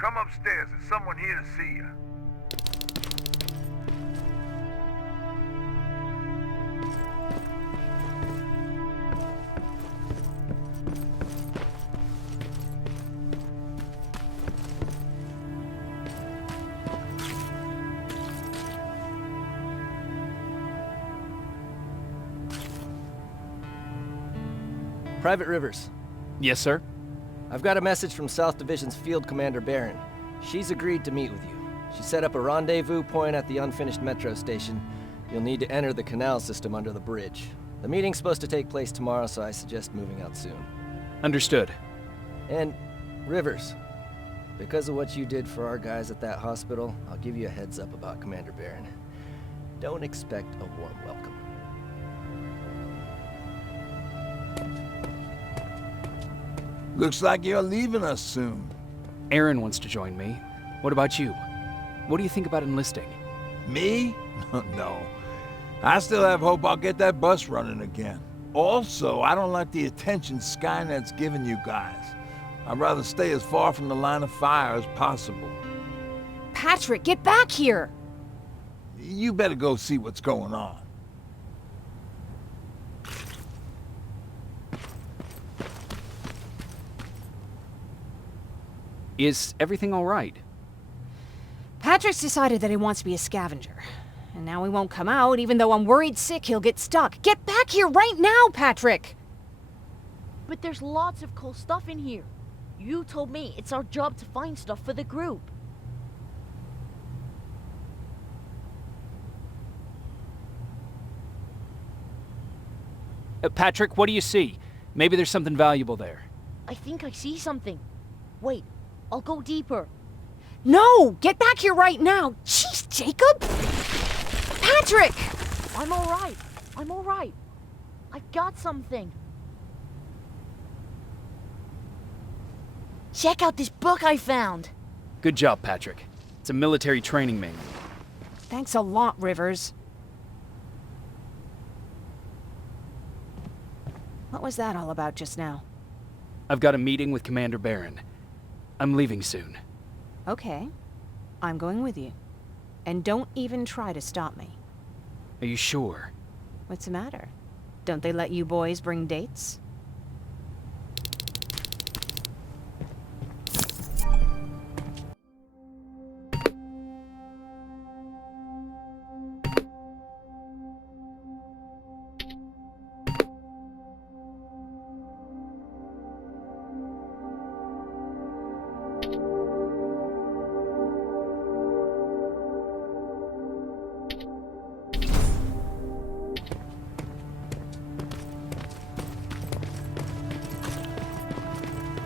Come upstairs. There's someone here to see you. Private Rivers. Yes, sir? I've got a message from South Division's Field Commander Barron. She's agreed to meet with you. She set up a rendezvous point at the unfinished metro station. You'll need to enter the canal system under the bridge. The meeting's supposed to take place tomorrow, so I suggest moving out soon. Understood. And, Rivers, because of what you did for our guys at that hospital, I'll give you a heads up about Commander Barron. Don't expect a warm welcome. Looks like you're leaving us soon. Aaron wants to join me. What about you? What do you think about enlisting? Me? No. I still have hope I'll get that bus running again. Also, I don't like the attention Skynet's giving you guys. I'd rather stay as far from the line of fire as possible. Patrick, get back here! You better go see what's going on. Is everything all right? Patrick's decided that he wants to be a scavenger. And now he won't come out, even though I'm worried sick he'll get stuck. Get back here right now, Patrick! But there's lots of cool stuff in here. You told me it's our job to find stuff for the group. Patrick, what do you see? Maybe there's something valuable there. I think I see something. Wait, I'll go deeper. No! Get back here right now! Jeez, Jacob! Patrick! I'm alright. I'm alright. I've got something. Check out this book I found. Good job, Patrick. It's a military training manual. Thanks a lot, Rivers. What was that all about just now? I've got a meeting with Commander Barron. I'm leaving soon. Okay. I'm going with you. And don't even try to stop me. Are you sure? What's the matter? Don't they let you boys bring dates?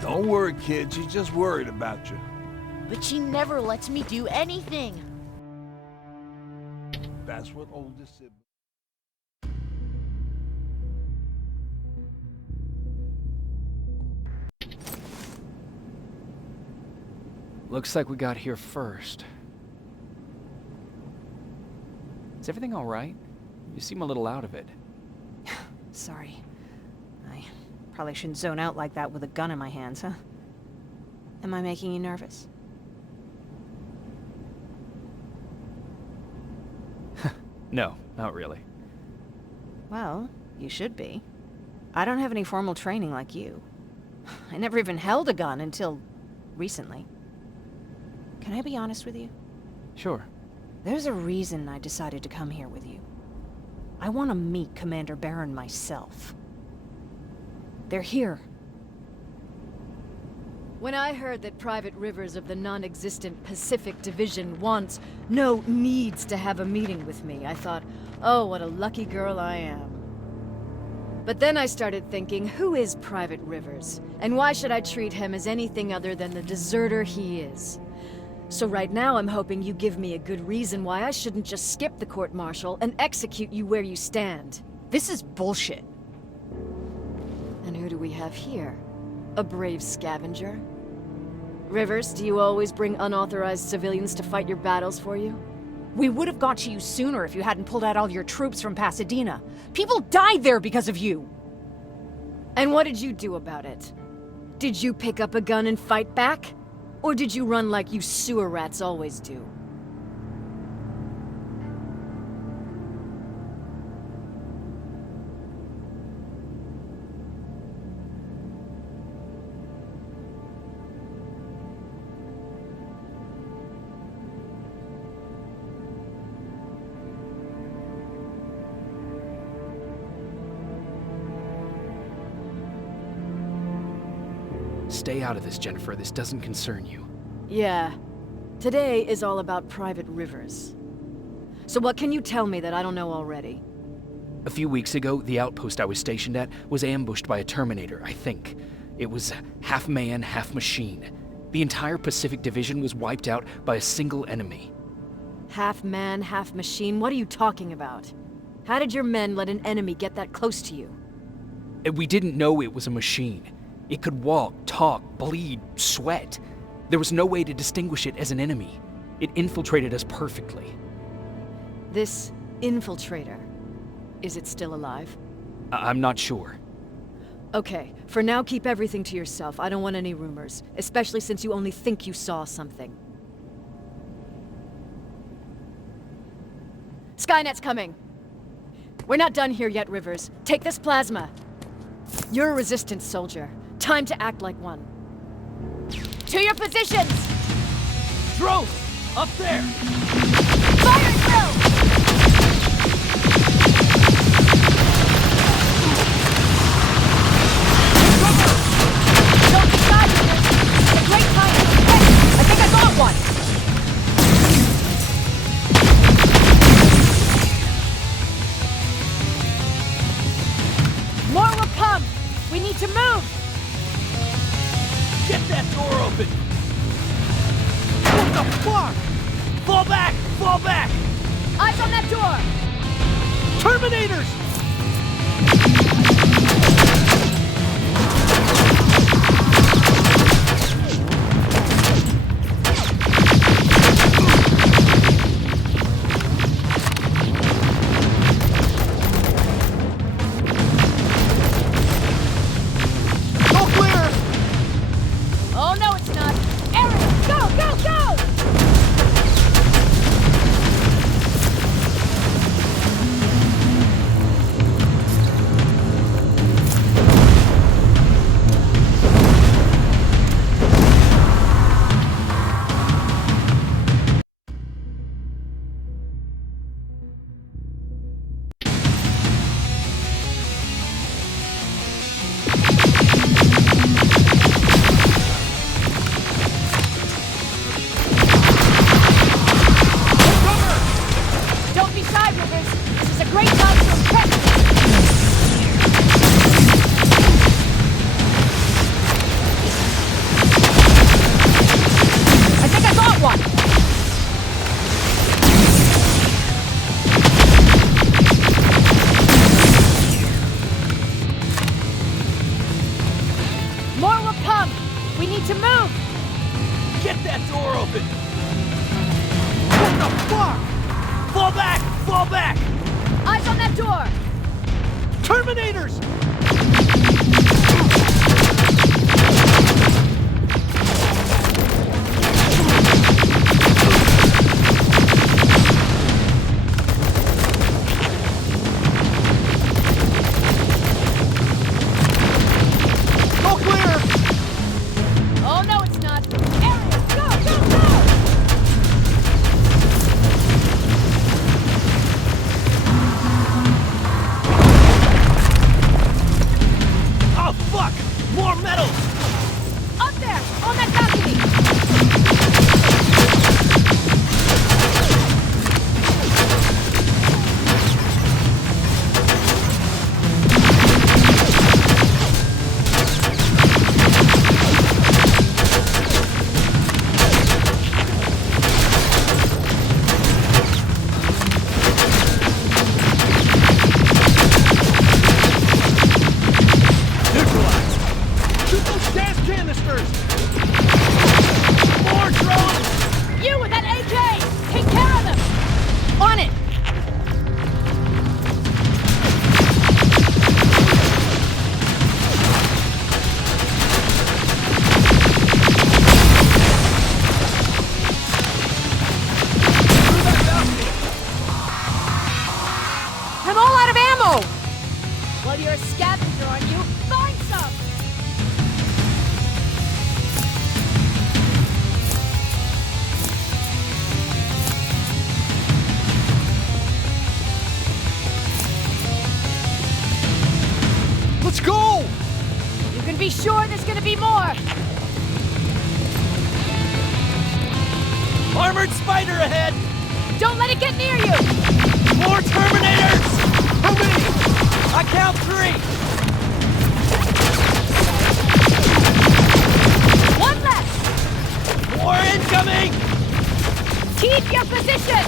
Don't worry, kid. She's just worried about you. But she never lets me do anything. That's what oldest siblings... Looks like we got here first. Is everything all right? You seem a little out of it. Sorry. I probably shouldn't zone out like that with a gun in my hands, huh? Am I making you nervous? No, not really. Well, you should be. I don't have any formal training like you. I never even held a gun until recently. Can I be honest with you? Sure. There's a reason I decided to come here with you. I want to meet Commander Barron myself. They're here. When I heard that Private Rivers of the non-existent Pacific Division needs to have a meeting with me, I thought, oh, what a lucky girl I am. But then I started thinking, who is Private Rivers? And why should I treat him as anything other than the deserter he is? So right now I'm hoping you give me a good reason why I shouldn't just skip the court-martial and execute you where you stand. This is bullshit. And who do we have here? A brave scavenger? Rivers, do you always bring unauthorized civilians to fight your battles for you? We would have got to you sooner if you hadn't pulled out all your troops from Pasadena. People died there because of you! And what did you do about it? Did you pick up a gun and fight back? Or did you run like you sewer rats always do? Stay out of this, Jennifer. This doesn't concern you. Yeah. Today is all about private rivers. So what can you tell me that I don't know already? A few weeks ago, the outpost I was stationed at was ambushed by a Terminator, I think. It was half man, half machine. The entire Pacific Division was wiped out by a single enemy. Half man, half machine? What are you talking about? How did your men let an enemy get that close to you? We didn't know it was a machine. It could walk, talk, bleed, sweat. There was no way to distinguish it as an enemy. It infiltrated us perfectly. This infiltrator, is it still alive? I'm not sure. Okay, for now keep everything to yourself. I don't want any rumors, especially since you only think you saw something. Skynet's coming! We're not done here yet, Rivers. Take this plasma. You're a resistance soldier. Time to act like one. To your positions! Drones! Up there! Fire drill! Don't be shy, Rivers. It's a great time to protect. I think I got one! More will come! We need to move! Get that door open! What the fuck? Fall back! Fall back! Eyes on that door! Terminators! Oh no, it's not! Aaron, go, go, go! Don't be shy, Rivers. This is a great time to impress. I think I got one. More will come. We need to move. Get that door open! What the fuck? Fall back! Fall back! Eyes on that door. Terminators! Go clear! Oh no, it's not. Aaron, go, go, go! Oh, fuck! fighter ahead! Don't let it get near you! More Terminators! For me! I count 3! One left! More incoming! Keep your position!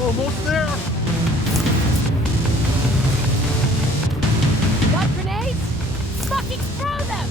Almost there. Got grenades? Fucking throw them!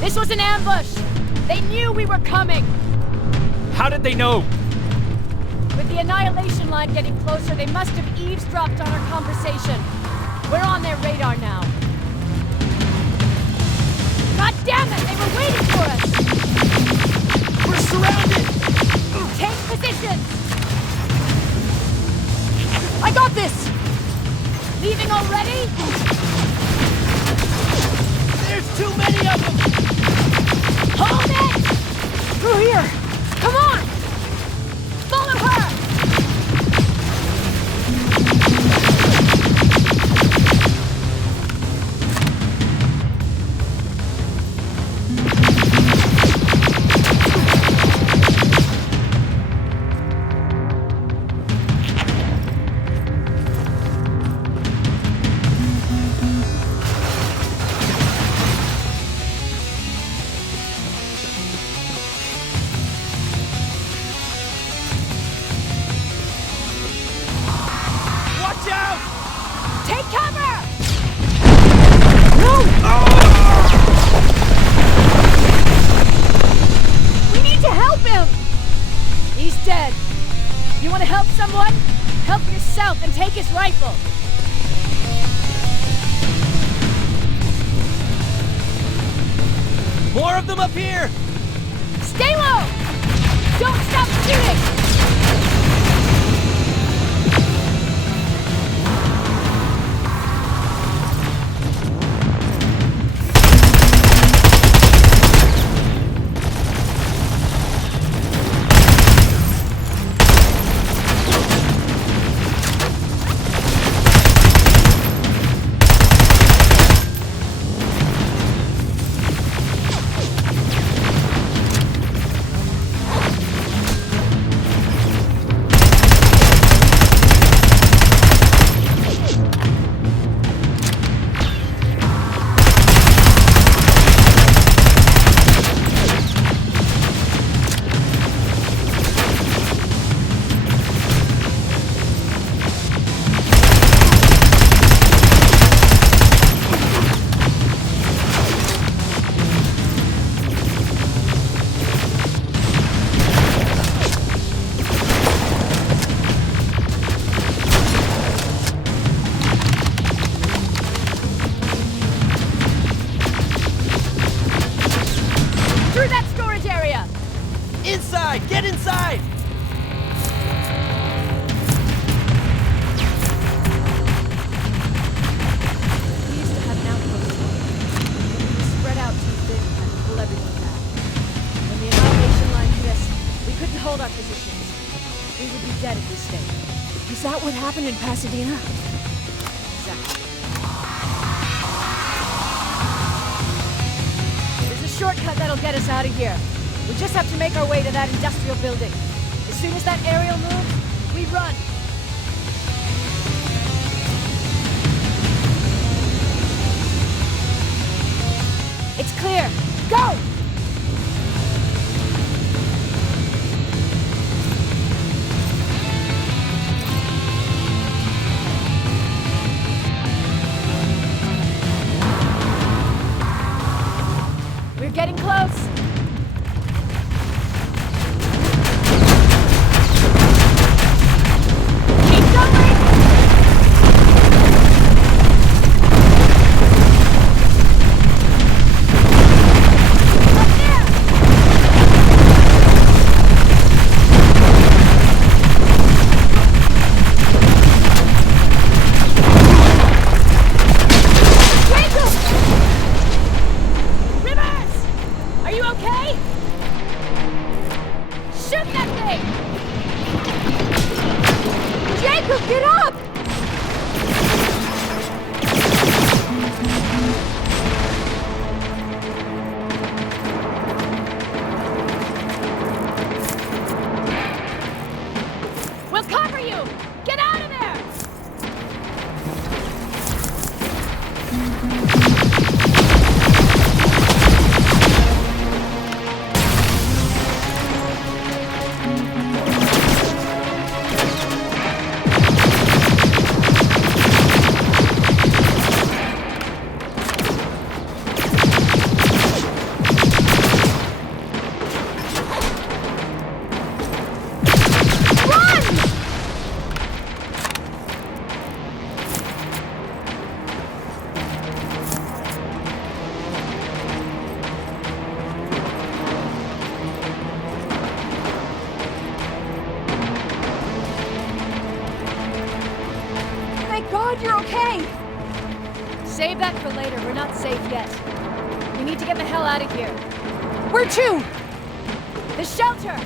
This was an ambush! They knew we were coming! How did they know? With the annihilation line getting closer, they must have eavesdropped on our conversation. We're on their radar now. God damn it! They were waiting for us! We're surrounded! Take position! I got this! Leaving already? There's too many of them! Hold it! Through here! Come on! Follow her! Take cover! No! We need to help him! He's dead. You want to help someone? Help yourself and take his rifle. More of them up here! Stay low! Don't stop shooting! that what happened in Pasadena? Exactly. There's a shortcut that'll get us out of here. We just have to make our way to that industrial building. As soon as that aerial moves, we run. It's clear. Go! We're getting close. Keep going! Up there! Jacob! Rivers! Are you okay? Shoot that thing! Jacob, get up! We'll cover you! Get out of there! Thank God you're okay! Save that for later. We're not safe yet. We need to get the hell out of here. Where to? The shelter!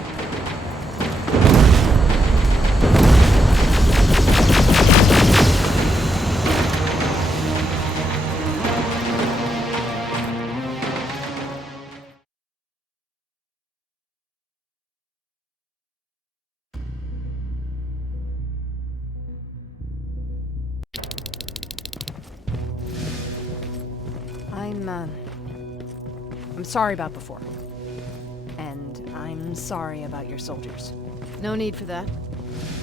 I'm sorry about before. And I'm sorry about your soldiers. No need for that.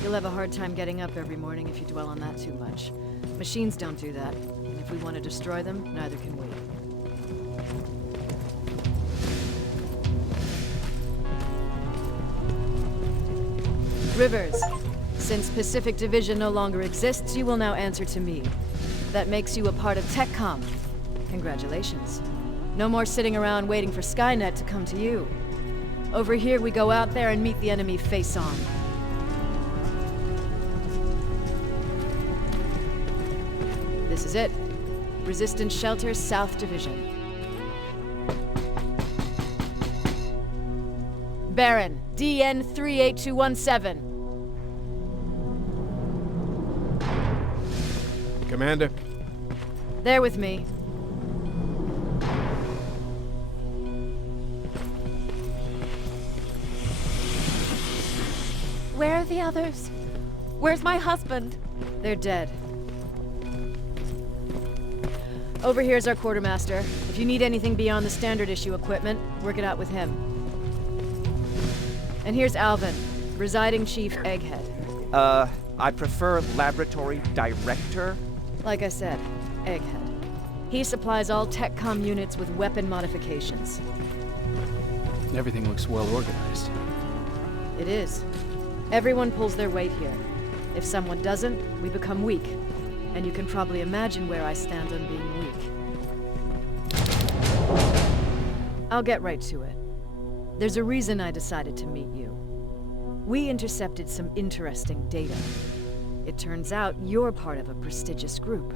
You'll have a hard time getting up every morning if you dwell on that too much. Machines don't do that. And if we want to destroy them, neither can we. Rivers, since Pacific Division no longer exists, you will now answer to me. That makes you a part of TechCom. Congratulations. No more sitting around waiting for Skynet to come to you. Over here, we go out there and meet the enemy face on. This is it. Resistance Shelter, South Division. Baron, DN 38217. Commander. There with me. Where are the others? Where's my husband? They're dead. Over here's our quartermaster. If you need anything beyond the standard issue equipment, work it out with him. And here's Alvin, Presiding Chief Egghead. I prefer Laboratory Director. Like I said, Egghead. He supplies all TechCom units with weapon modifications. Everything looks well organized. It is. Everyone pulls their weight here. If someone doesn't, we become weak. And you can probably imagine where I stand on being weak. I'll get right to it. There's a reason I decided to meet you. We intercepted some interesting data. It turns out you're part of a prestigious group.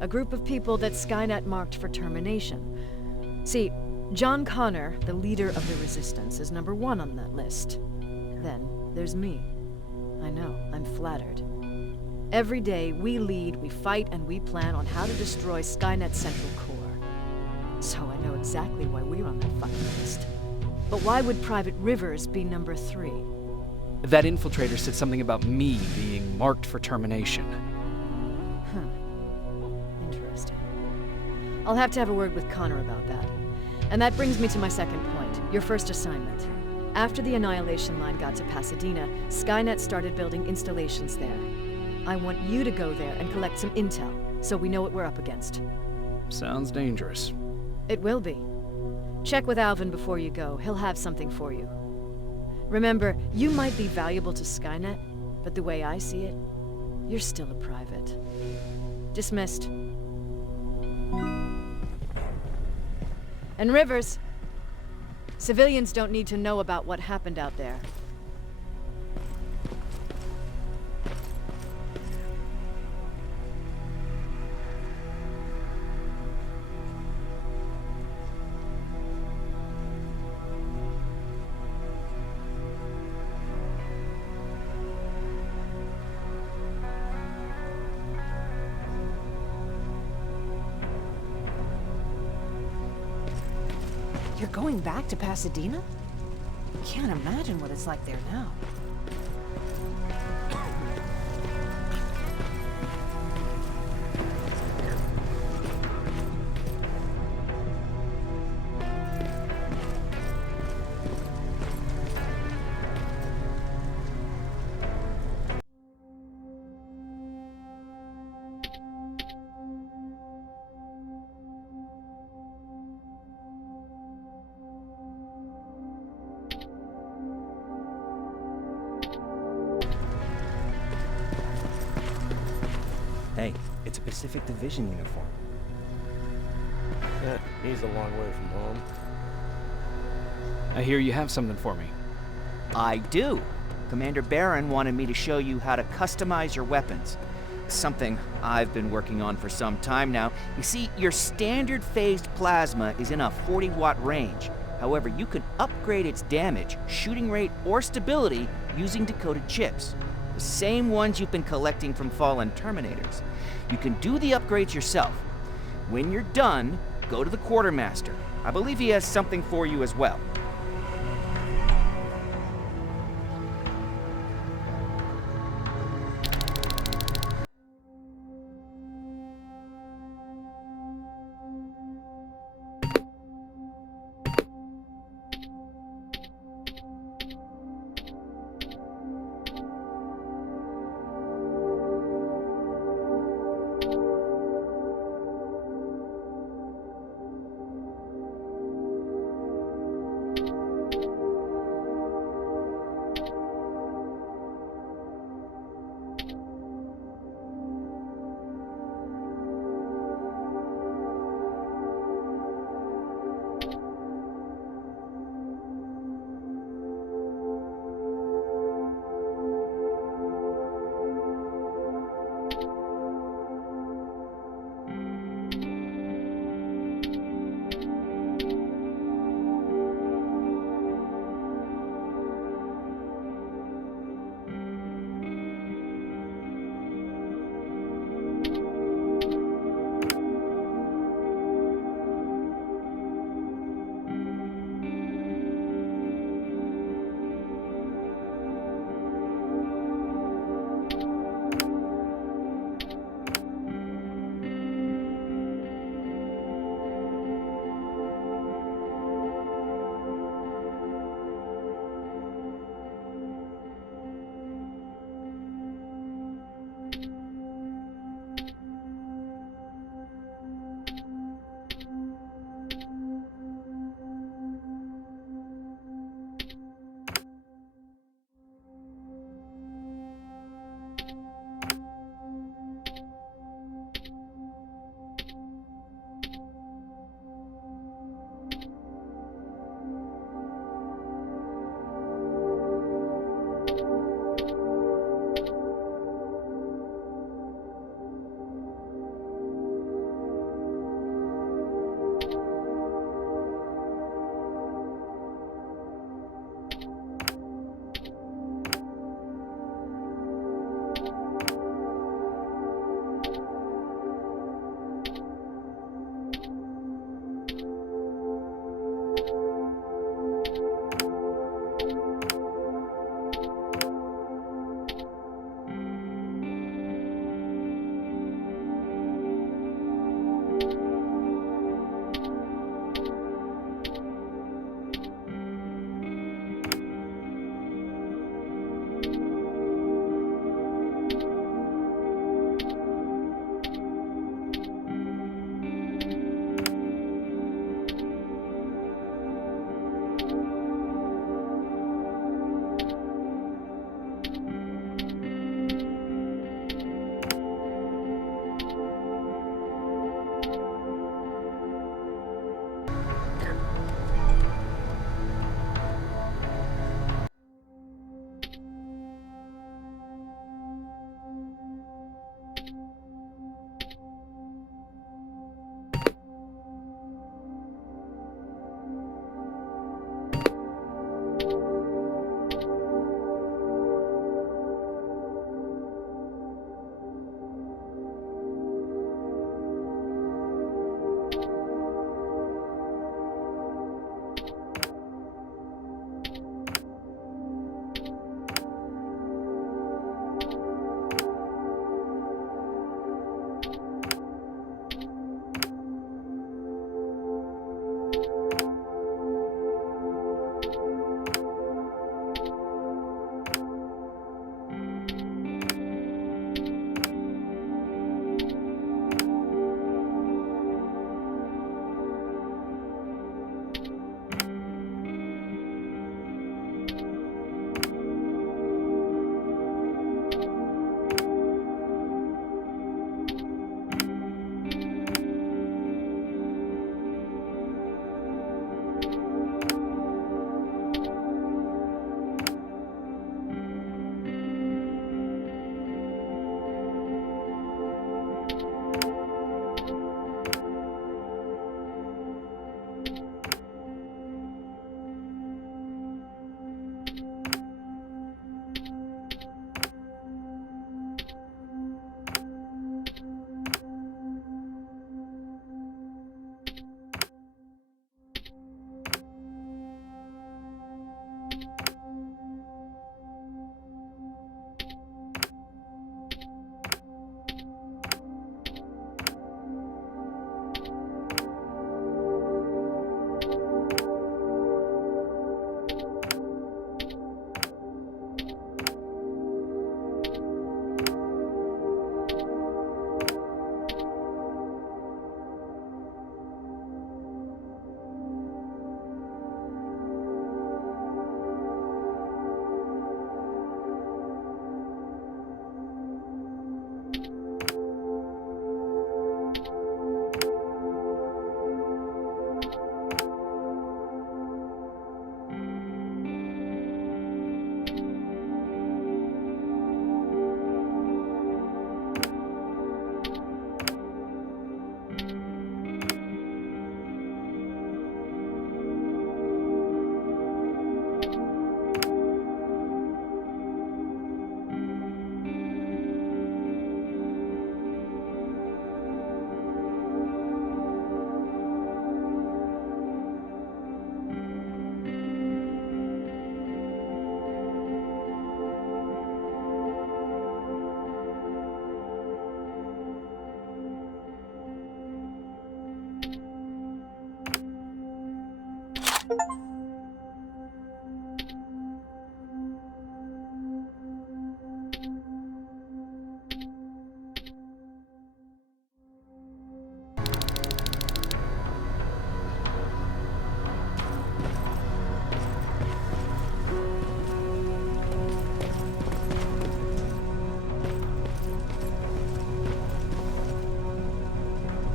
A group of people that Skynet marked for termination. See, John Connor, the leader of the Resistance, is number 1 on that list. Then there's me. I know, I'm flattered. Every day, we lead, we fight, and we plan on how to destroy Skynet's central core. So I know exactly why we're on that fucking list. But why would Private Rivers be number 3? That infiltrator said something about me being marked for termination. Huh. Interesting. I'll have to have a word with Connor about that. And that brings me to my second point, your first assignment. After the Annihilation Line got to Pasadena, Skynet started building installations there. I want you to go there and collect some intel, so we know what we're up against. Sounds dangerous. It will be. Check with Alvin before you go. He'll have something for you. Remember, you might be valuable to Skynet, but the way I see it, you're still a private. Dismissed. And Rivers, civilians don't need to know about what happened out there. You're going back to Pasadena? Can't imagine what it's like there now. Hey, it's a Pacific Division uniform. Yeah, he's a long way from home. I hear you have something for me. I do. Commander Barron wanted me to show you how to customize your weapons. Something I've been working on for some time now. You see, your standard phased plasma is in a 40-watt range. However, you can upgrade its damage, shooting rate, or stability using decoded chips. The same ones you've been collecting from fallen Terminators. You can do the upgrades yourself. When you're done, go to the Quartermaster. I believe he has something for you as well.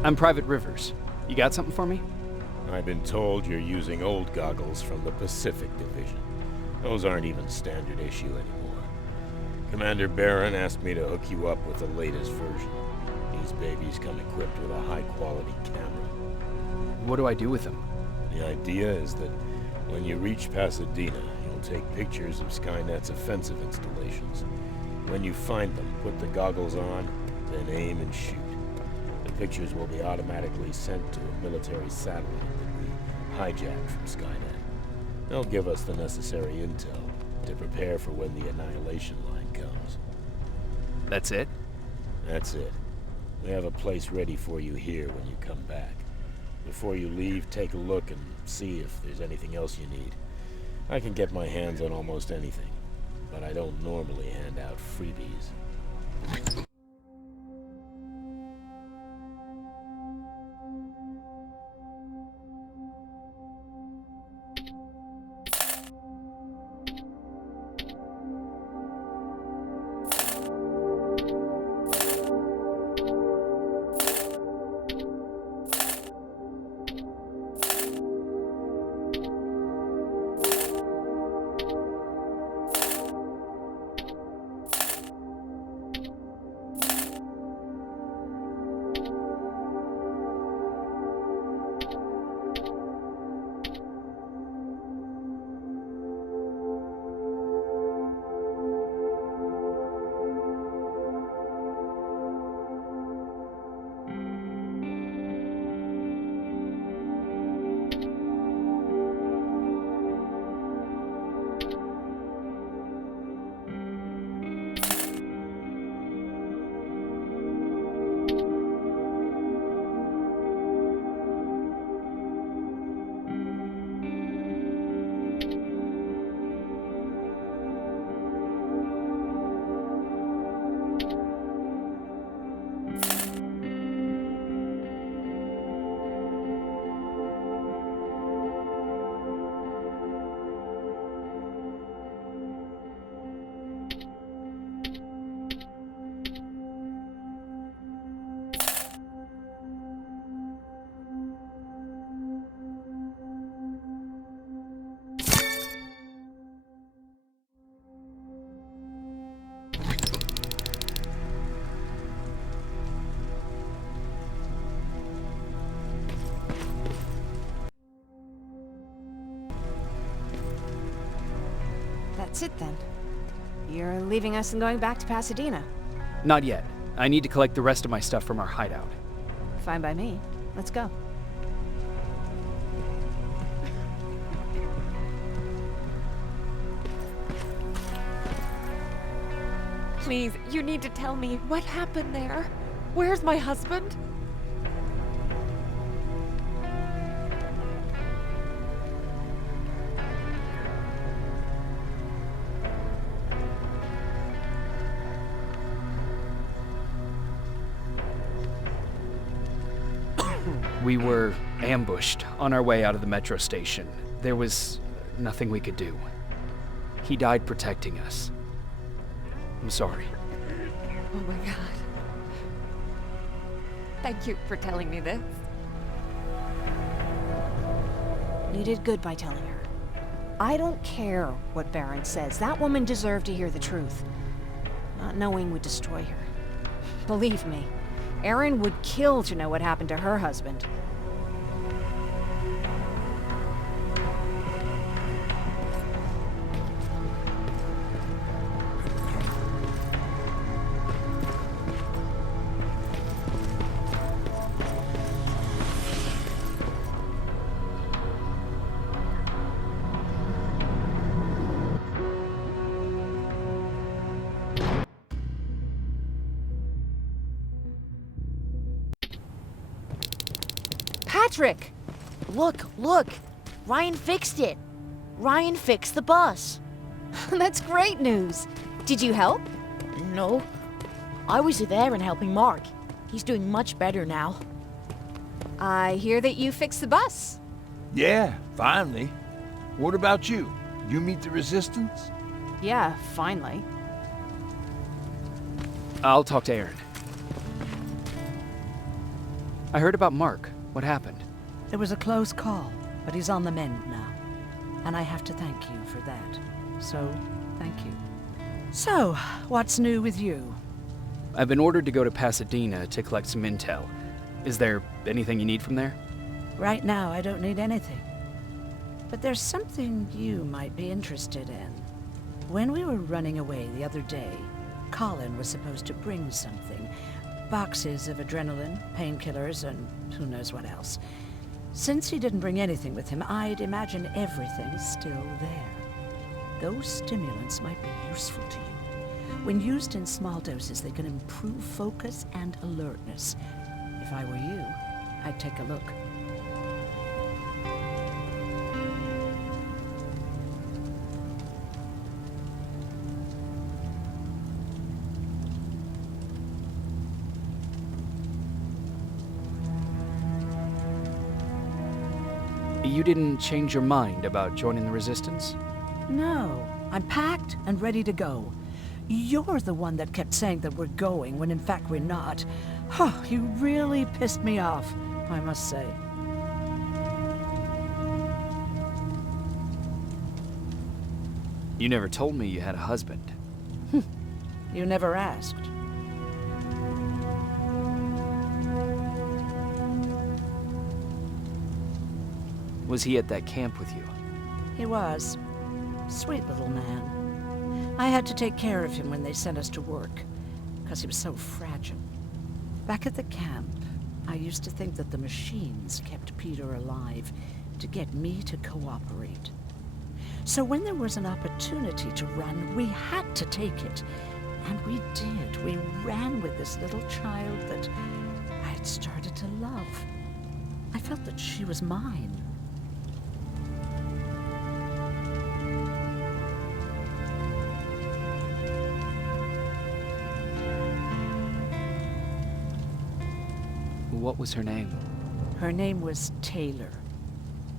I'm Private Rivers. You got something for me? I've been told you're using old goggles from the Pacific Division. Those aren't even standard issue anymore. Commander Barron asked me to hook you up with the latest version. These babies come equipped with a high-quality camera. What do I do with them? The idea is that when you reach Pasadena, you'll take pictures of Skynet's offensive installations. When you find them, put the goggles on, then aim and shoot. The pictures will be automatically sent to a military satellite that we hijacked from Skynet. They'll give us the necessary intel to prepare for when the annihilation line comes. That's it? That's it. We have a place ready for you here when you come back. Before you leave, take a look and see if there's anything else you need. I can get my hands on almost anything, but I don't normally hand out freebies. That's it then. You're leaving us and going back to Pasadena. Not yet. I need to collect the rest of my stuff from our hideout. Fine by me. Let's go. Please, you need to tell me what happened there. Where's my husband? We were ambushed on our way out of the metro station. There was nothing we could do. He died protecting us. I'm sorry. Oh my god. Thank you for telling me this. You did good by telling her. I don't care what Barron says. That woman deserved to hear the truth. Not knowing would destroy her. Believe me, Erin would kill to know what happened to her husband. Patrick! Look! Ryan fixed it! Ryan fixed the bus! That's great news. Did you help? No. I was there and helping Mark. He's doing much better now. I hear that you fixed the bus. Yeah, finally. What about you? You meet the resistance? Yeah, finally. I'll talk to Erin. I heard about Mark. What happened? It was a close call, but he's on the mend now. And I have to thank you for that. So, thank you. So, what's new with you? I've been ordered to go to Pasadena to collect some intel. Is there anything you need from there? Right now, I don't need anything. But there's something you might be interested in. When we were running away the other day, Colin was supposed to bring something. Boxes of adrenaline, painkillers, and who knows what else. Since he didn't bring anything with him, I'd imagine everything's still there. Those stimulants might be useful to you. When used in small doses, they can improve focus and alertness. If I were you, I'd take a look. You didn't change your mind about joining the Resistance? No, I'm packed and ready to go. You're the one that kept saying that we're going when in fact we're not. Oh, you really pissed me off, I must say. You never told me you had a husband. You never asked. Was he at that camp with you? He was. Sweet little man. I had to take care of him when they sent us to work, because he was so fragile. Back at the camp, I used to think that the machines kept Peter alive to get me to cooperate. So when there was an opportunity to run, we had to take it. And we did. We ran with this little child that I had started to love. I felt that she was mine. What was her name? Her name was Taylor.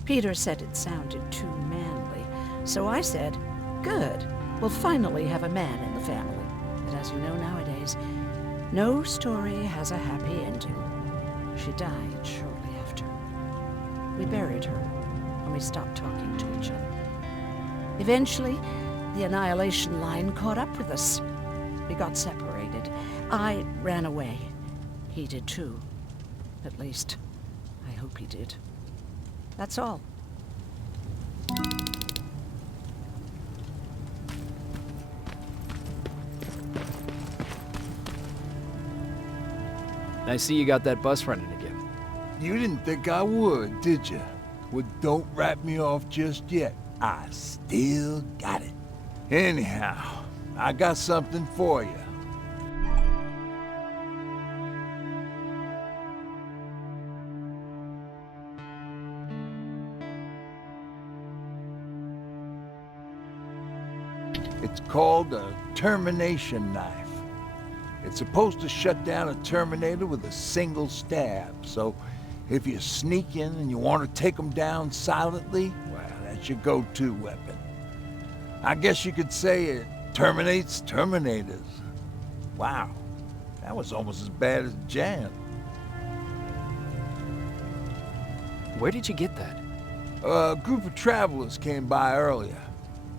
Peter said it sounded too manly, so I said, good, we'll finally have a man in the family. But as you know nowadays, no story has a happy ending. She died shortly after. We buried her, and we stopped talking to each other. Eventually, the Annihilation Line caught up with us. We got separated. I ran away. He did too. At least, I hope he did. That's all. I see you got that bus running again. You didn't think I would, did you? Well, don't wrap me off just yet. I still got it. Anyhow, I got something for you. It's called a termination knife. It's supposed to shut down a Terminator with a single stab, so if you sneak in and you want to take them down silently, well, that's your go-to weapon. I guess you could say it terminates Terminators. Wow, that was almost as bad as Jan. Where did you get that? A group of travelers came by earlier.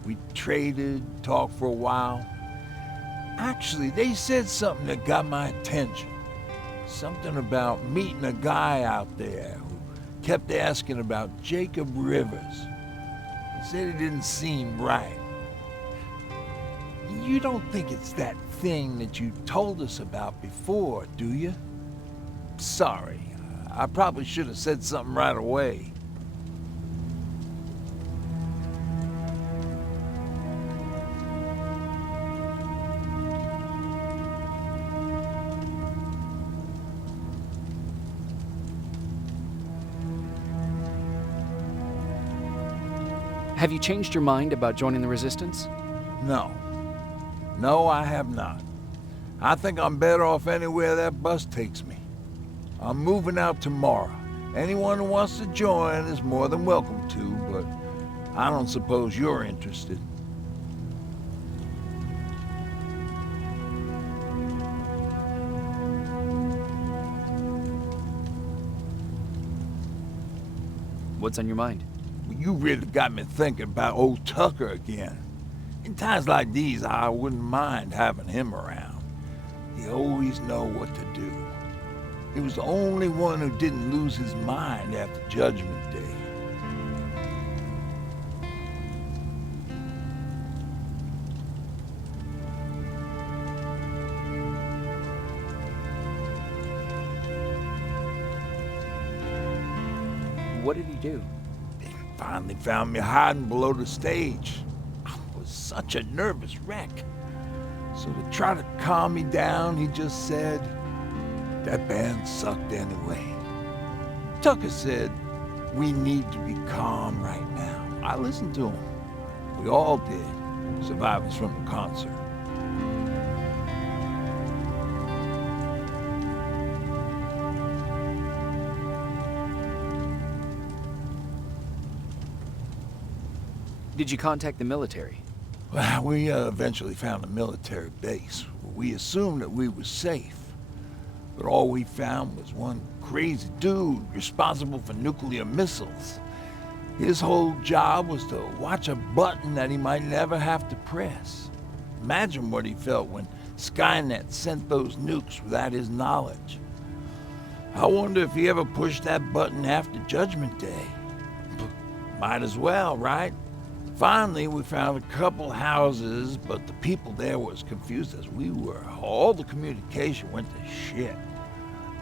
We traded, talked for a while. Actually, they said something that got my attention. Something about meeting a guy out there who kept asking about Jacob Rivers. He said it didn't seem right. You don't think it's that thing that you told us about before, do you? Sorry, I probably should have said something right away. Have you changed your mind about joining the Resistance? No. No, I have not. I think I'm better off anywhere that bus takes me. I'm moving out tomorrow. Anyone who wants to join is more than welcome to, but I don't suppose you're interested. What's on your mind? Well, you really got me thinking about old Tucker again. In times like these, I wouldn't mind having him around. He always know what to do. He was the only one who didn't lose his mind after Judgment Day. What did he do? They finally found me hiding below the stage. I was such a nervous wreck. So to try to calm me down, he just said, "That band sucked anyway." Tucker said, "We need to be calm right now." I listened to him. We all did, survivors from the concert. Did you contact the military? Well, we eventually found a military base. We assumed that we were safe. But all we found was one crazy dude responsible for nuclear missiles. His whole job was to watch a button that he might never have to press. Imagine what he felt when Skynet sent those nukes without his knowledge. I wonder if he ever pushed that button after Judgment Day. Might as well, right? Finally, we found a couple houses, but the people there were as confused as we were. All the communication went to shit.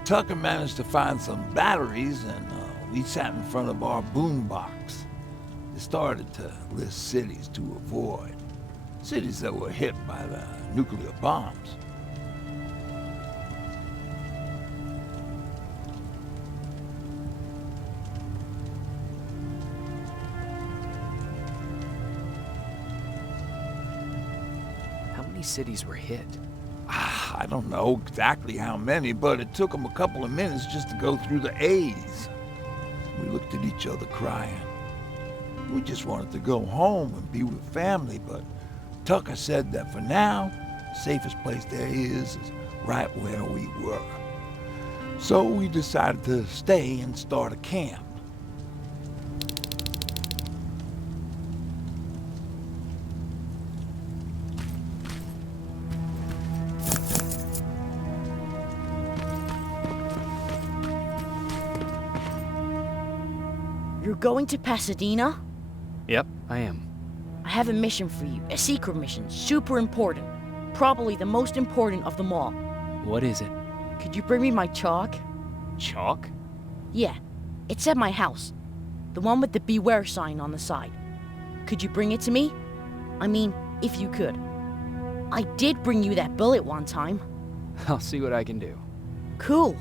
Tucker managed to find some batteries, and we sat in front of our boombox. It started to list cities to avoid. Cities that were hit by the nuclear bombs. Cities were hit. I don't know exactly how many, but it took them a couple of minutes just to go through the A's. We looked at each other crying. We just wanted to go home and be with family, but Tucker said that for now, the safest place there is right where we were. So we decided to stay and start a camp. You're going to Pasadena? Yep, I am. I have a mission for you. A secret mission. Super important. Probably the most important of them all. What is it? Could you bring me my chalk? Chalk? Yeah. It's at my house. The one with the beware sign on the side. Could you bring it to me? I mean, if you could. I did bring you that bullet one time. I'll see what I can do. Cool.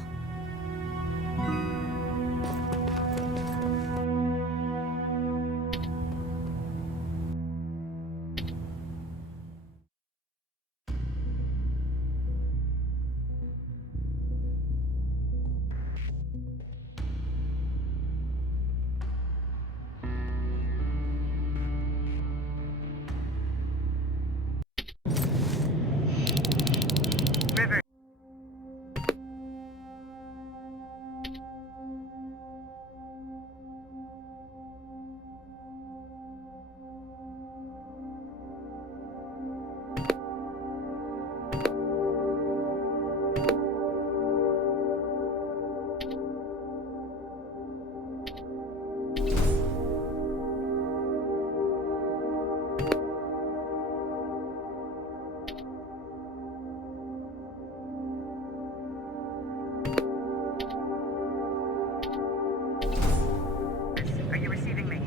Are you receiving me?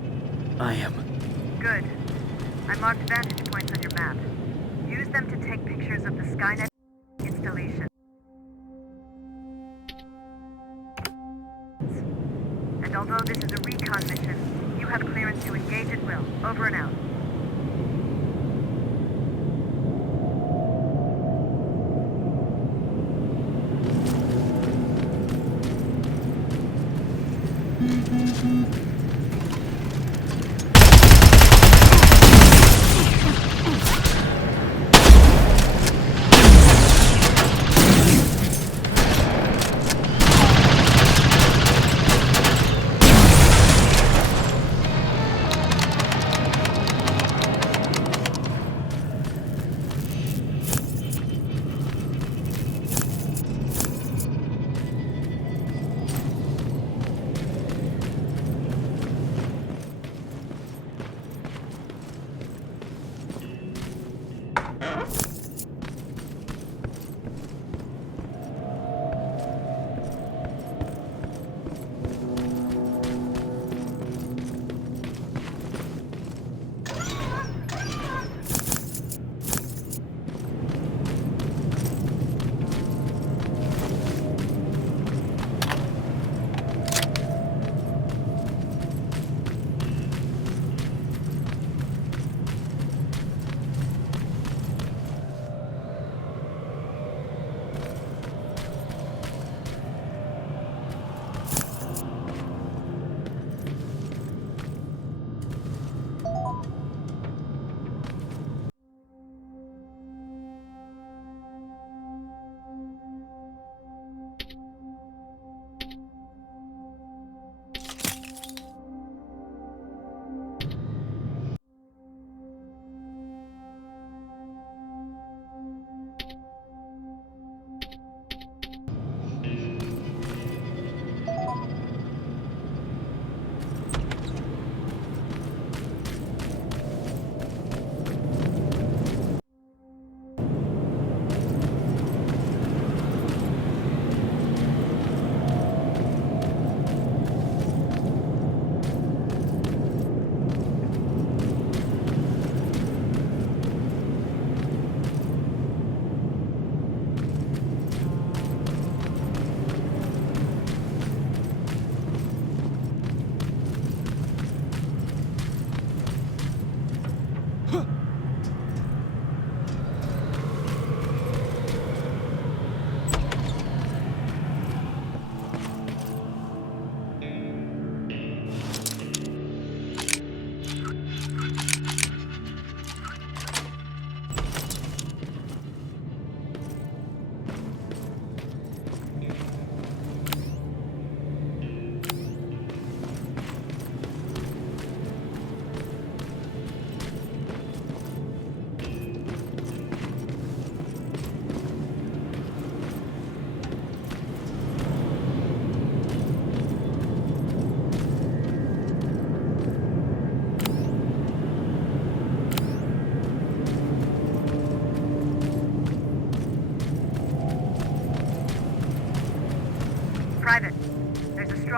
I am. Good. I marked vantage points on your map. Use them to take pictures of the Skynet installation. And although this is a recon mission, you have clearance to engage at will. Over and out.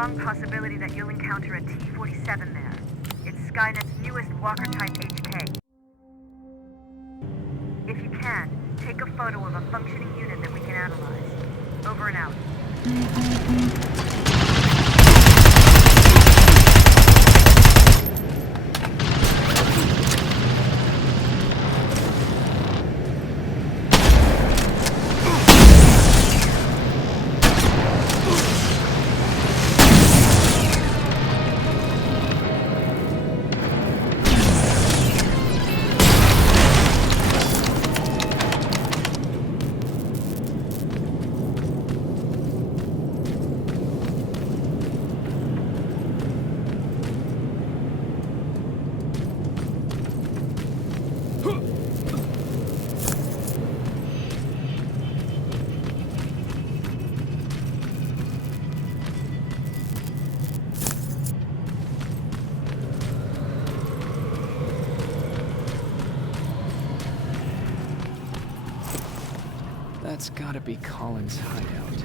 strong possibility that you'll encounter a T-47 there. It's Skynet's newest Walker-type HK. If you can, take a photo of a functioning unit that we can analyze. Over and out. That's gotta be Colin's hideout.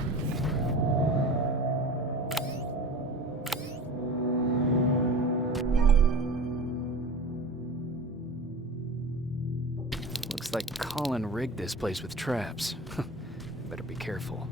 Looks like Colin rigged this place with traps. Better be careful.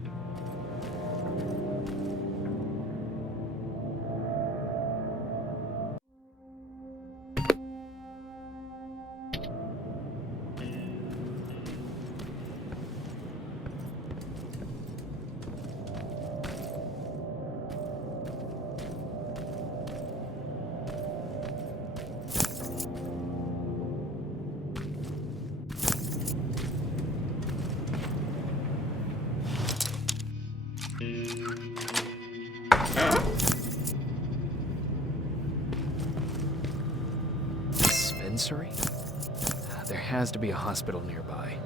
Dispensary? There has to be a hospital nearby.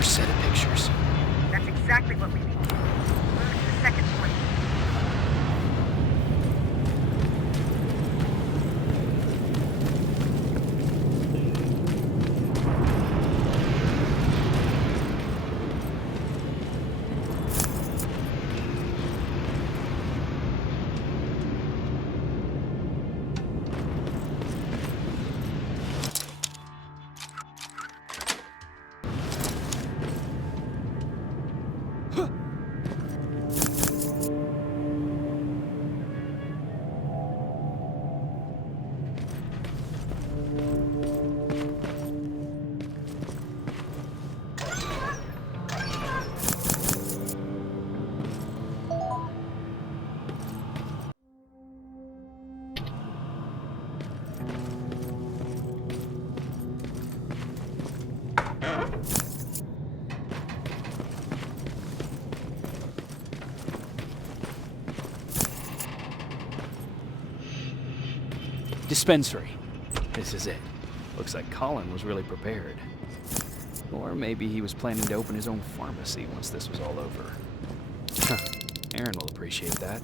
first set of pictures. That's exactly what we need. Move to the second point. Dispensary. This is it. Looks like Colin was really prepared. Or maybe he was planning to open his own pharmacy once this was all over. Huh. Aaron will appreciate that.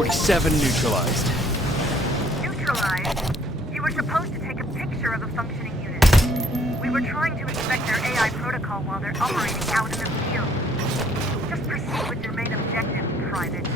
47 neutralized. Neutralized? You were supposed to take a picture of a functioning unit. We were trying to inspect their AI protocol while they're operating out in the field. Just proceed with your main objective, Private.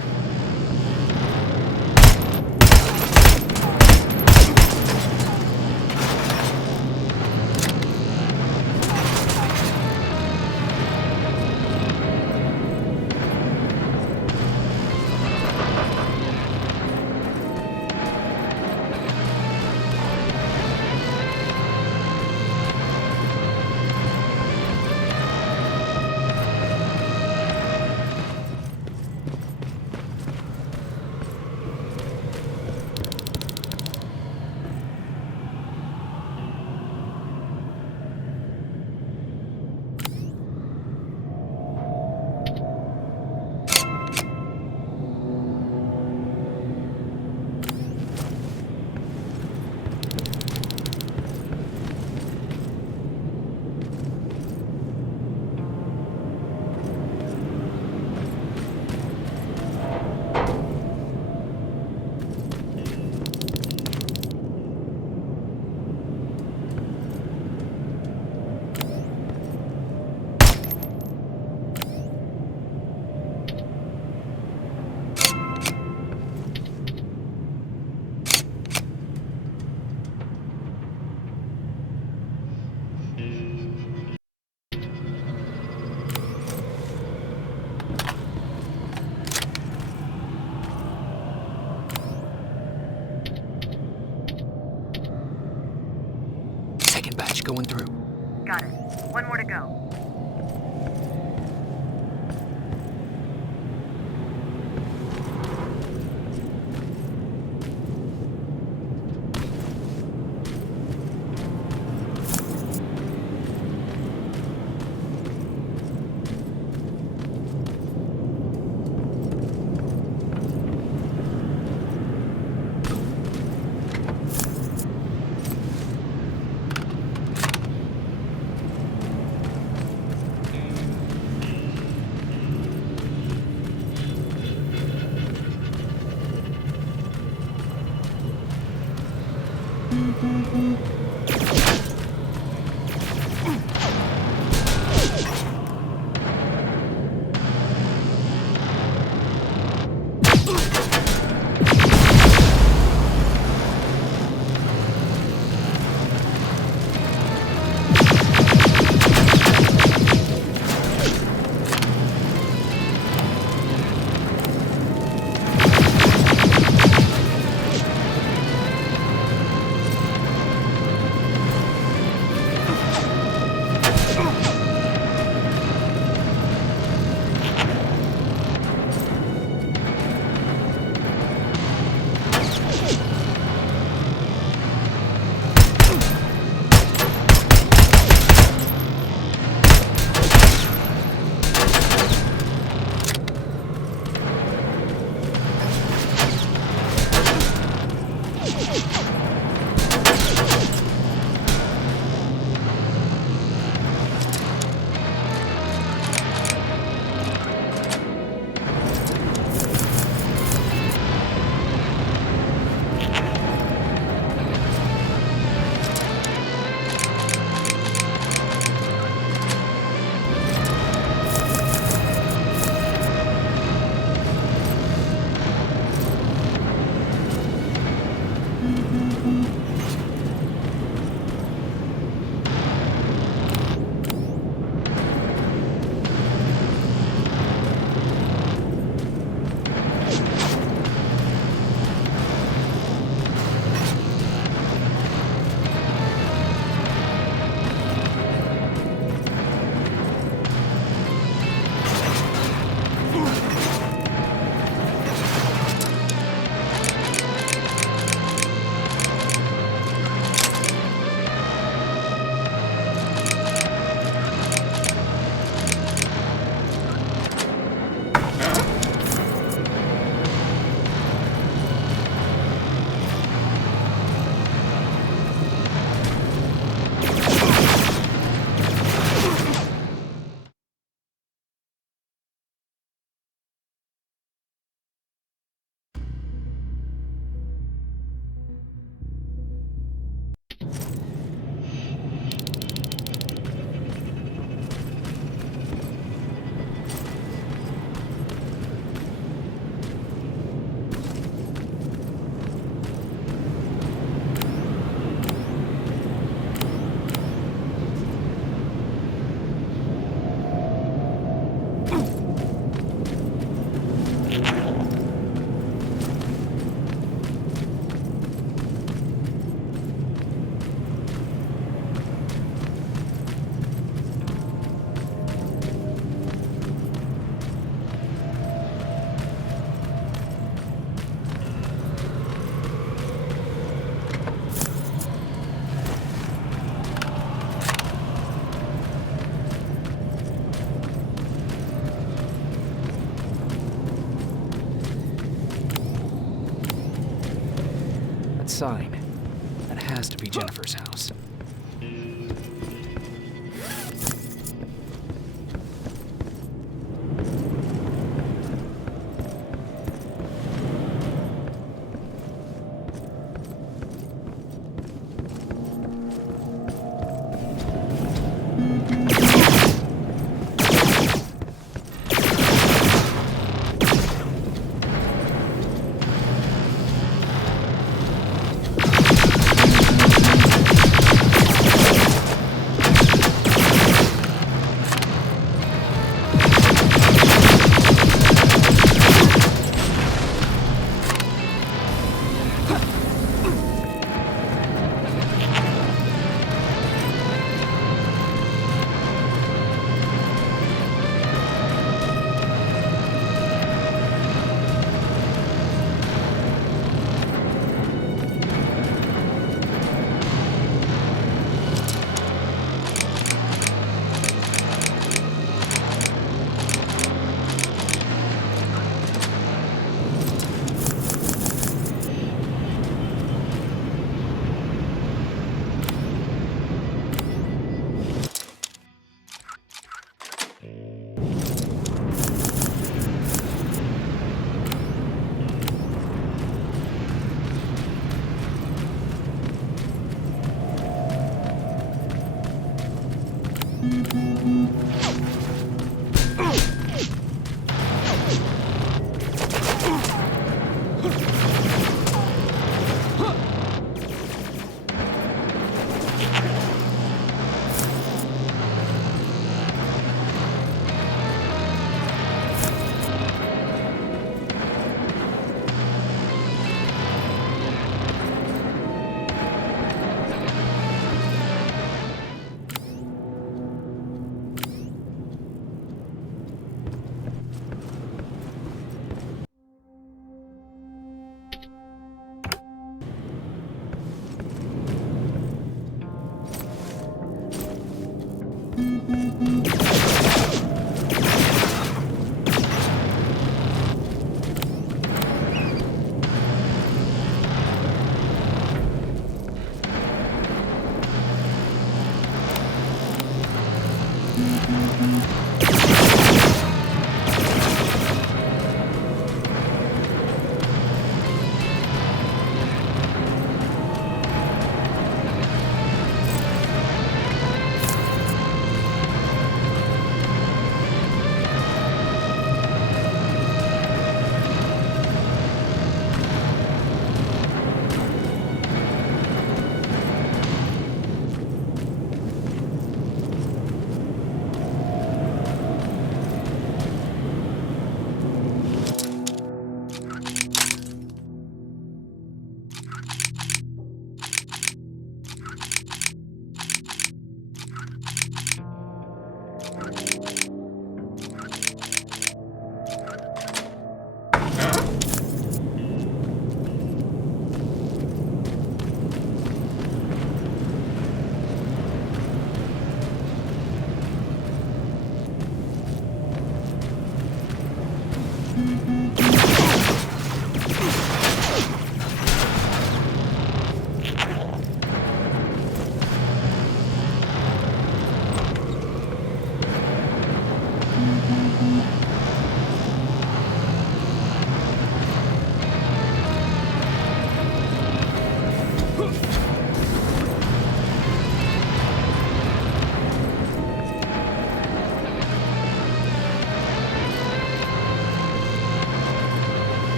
Second batch going through. Got it. One more to go. That sign. That has to be Jennifer's house.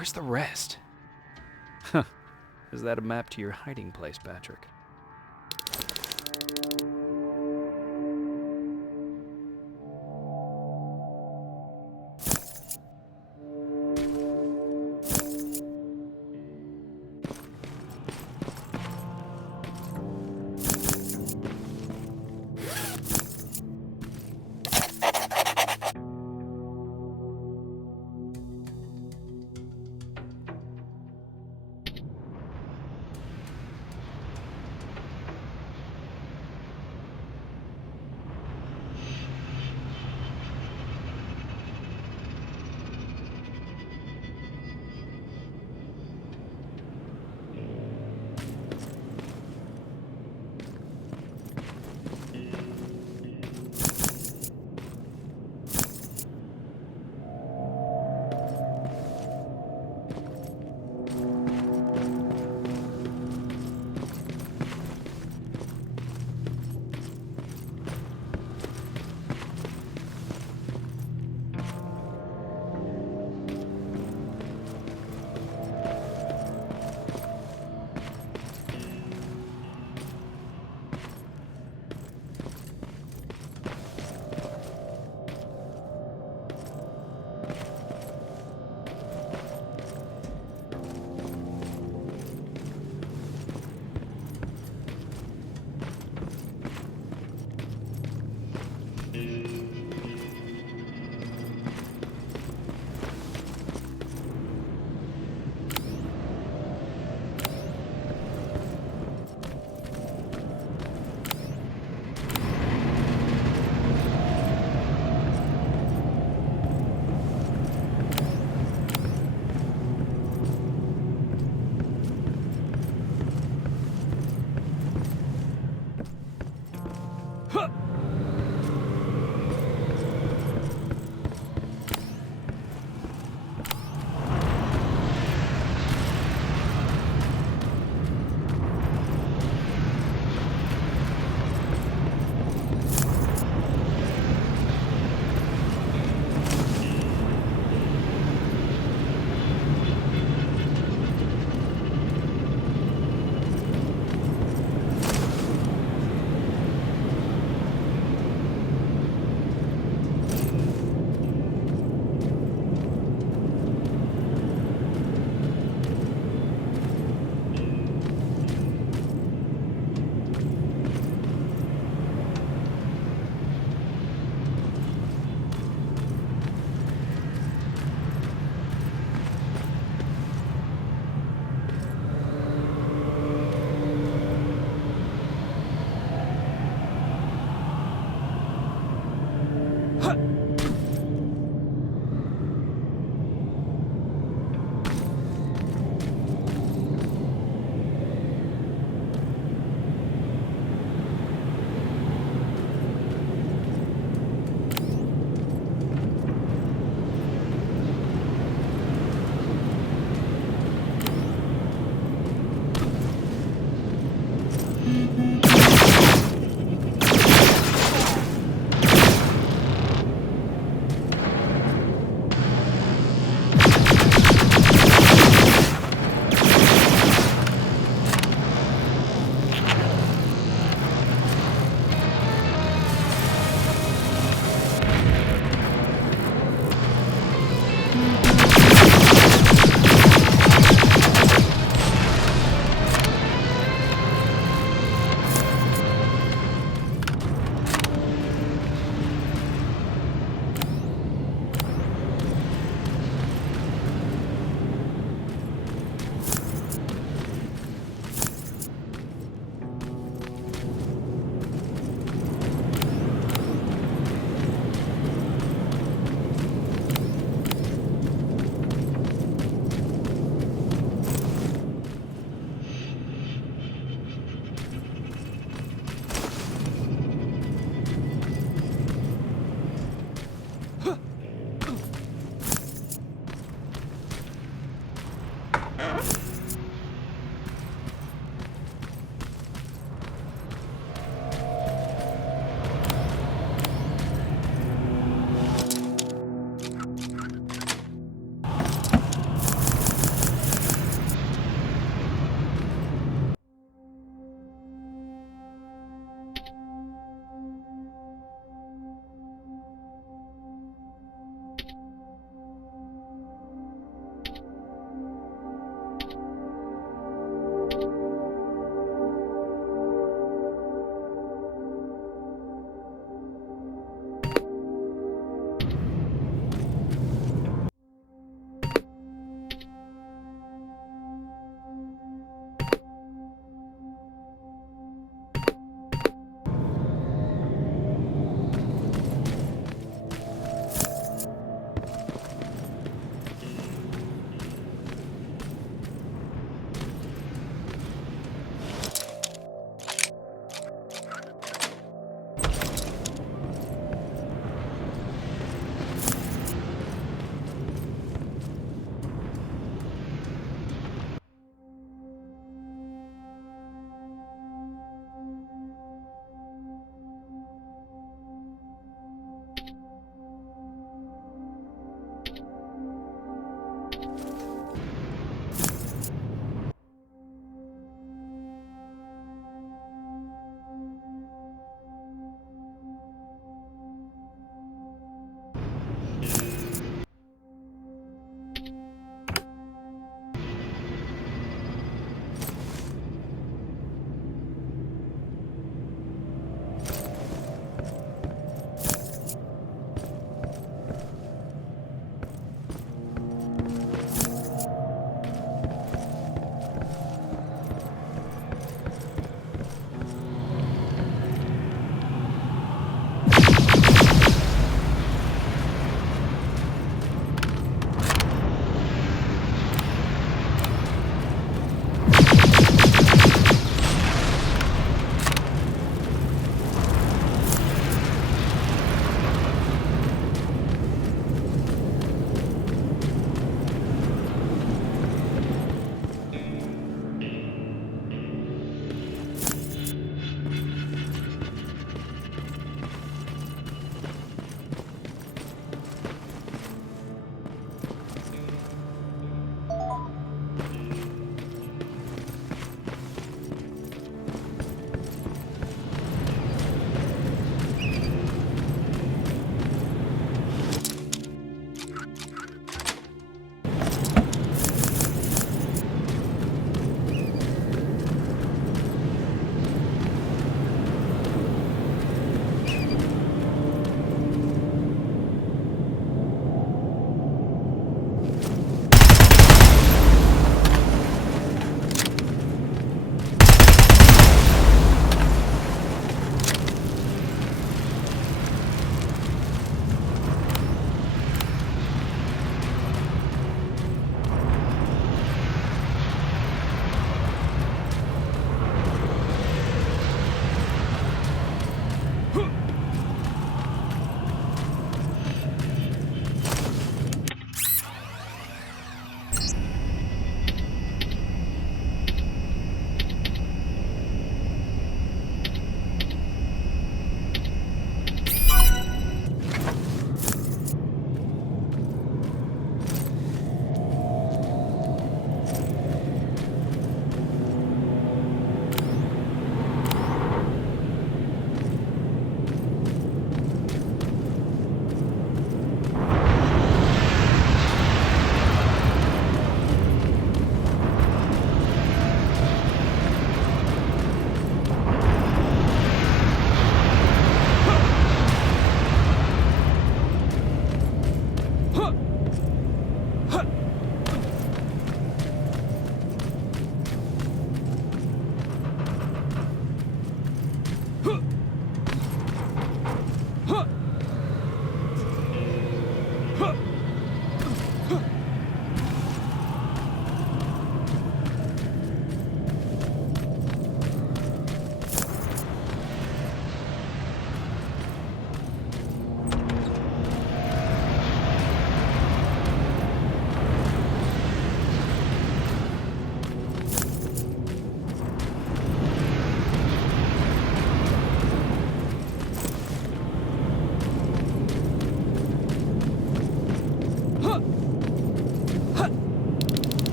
where's the rest? Huh. Is that a map to your hiding place, Patrick?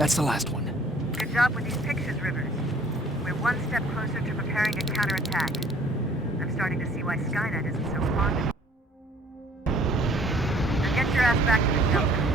That's the last one. Good job with these pictures, Rivers. We're one step closer to preparing a counterattack. I'm starting to see why Skynet isn't so fond of you. Now get your ass back to the shelter.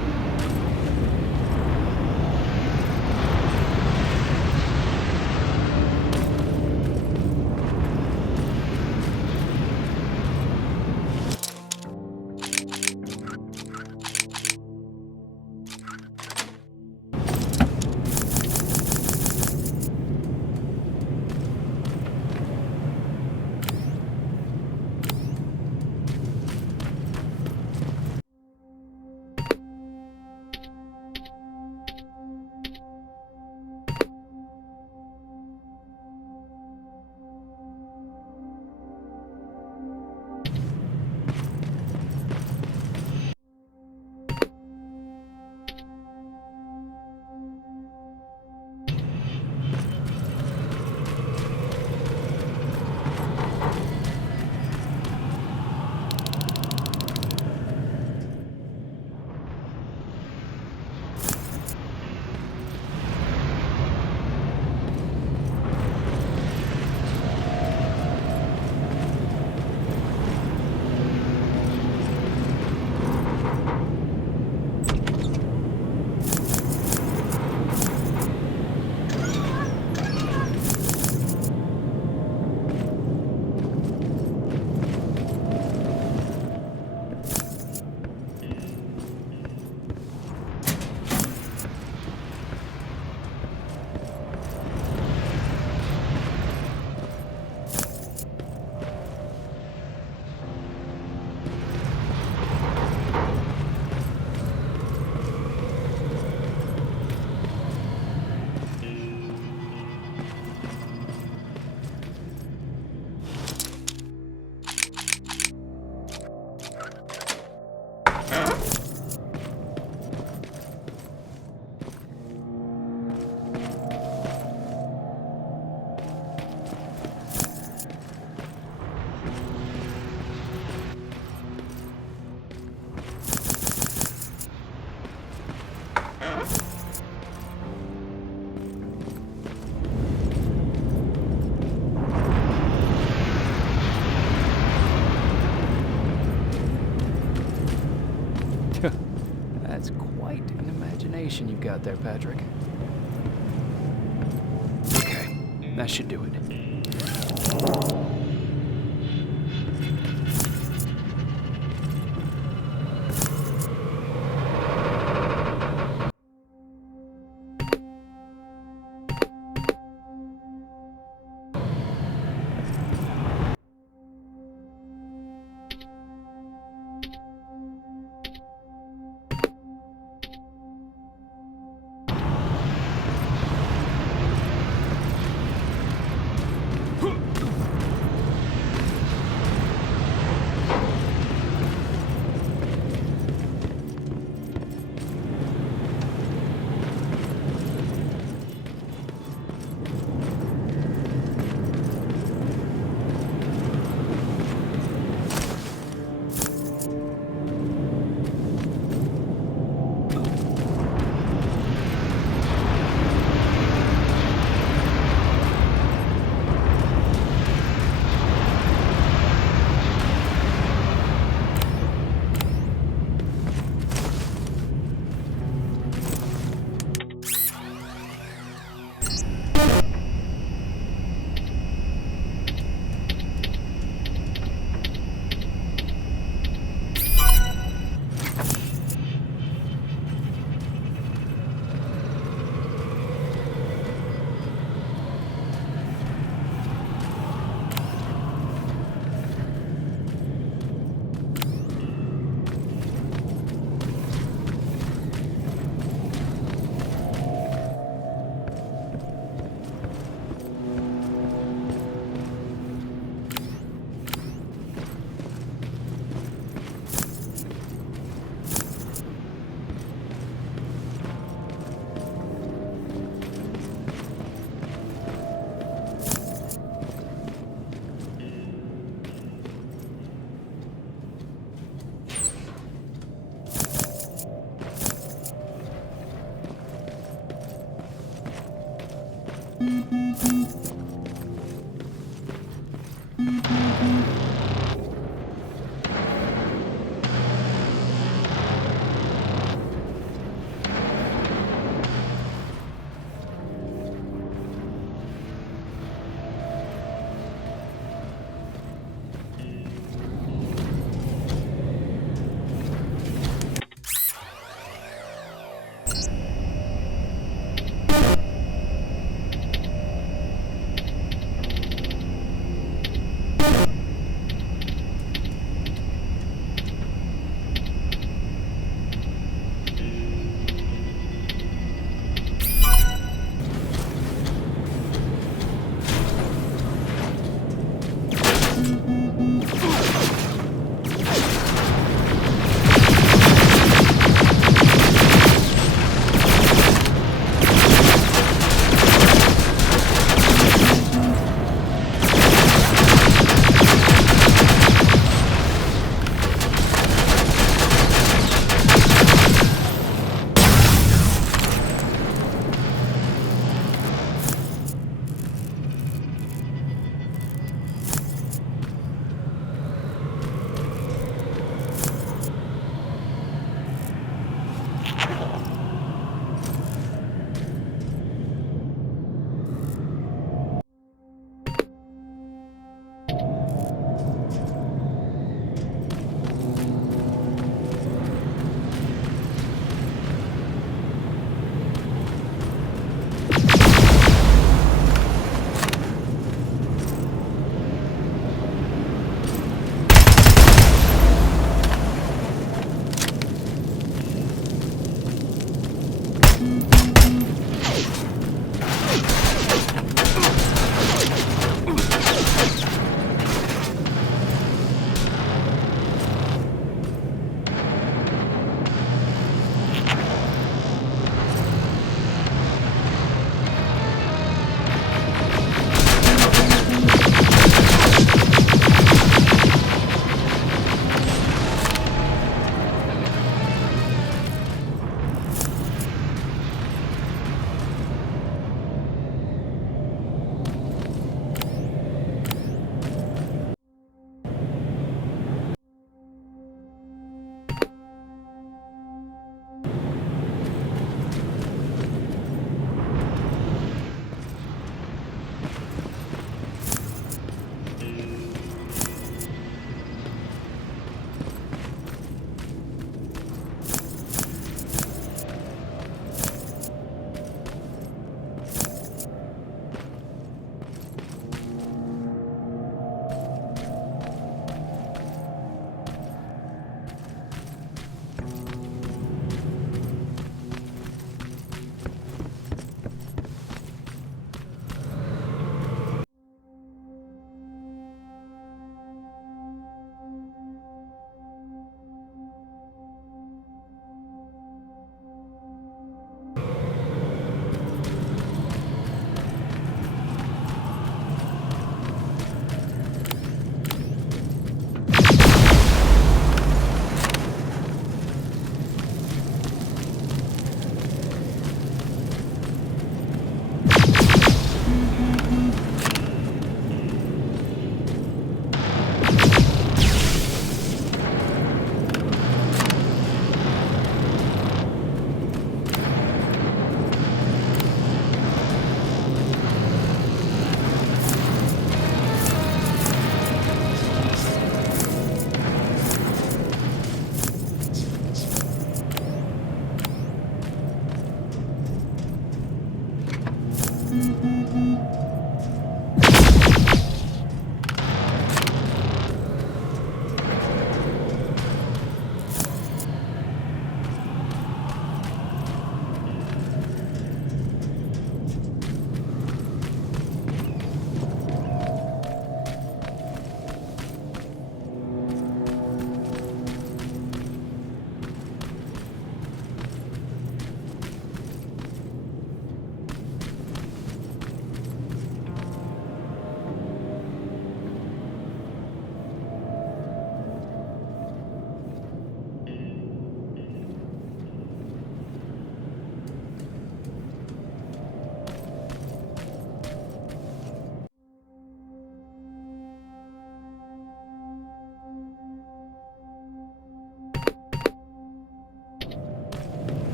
That's quite an imagination you've got there, Patrick. Okay, that should do it.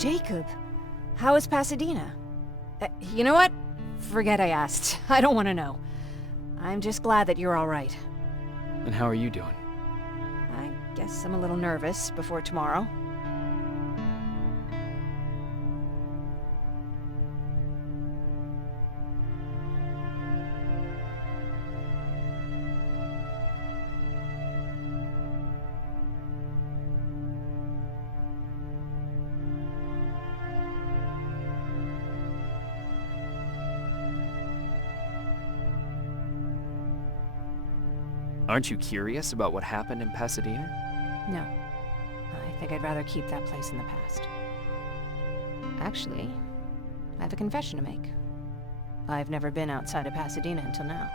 Jacob, how is Pasadena? You know what? Forget I asked. I don't want to know. I'm just glad that you're all right. And how are you doing? I guess I'm a little nervous before tomorrow. Aren't you curious about what happened in Pasadena? No. I think I'd rather keep that place in the past. Actually, I have a confession to make. I've never been outside of Pasadena until now.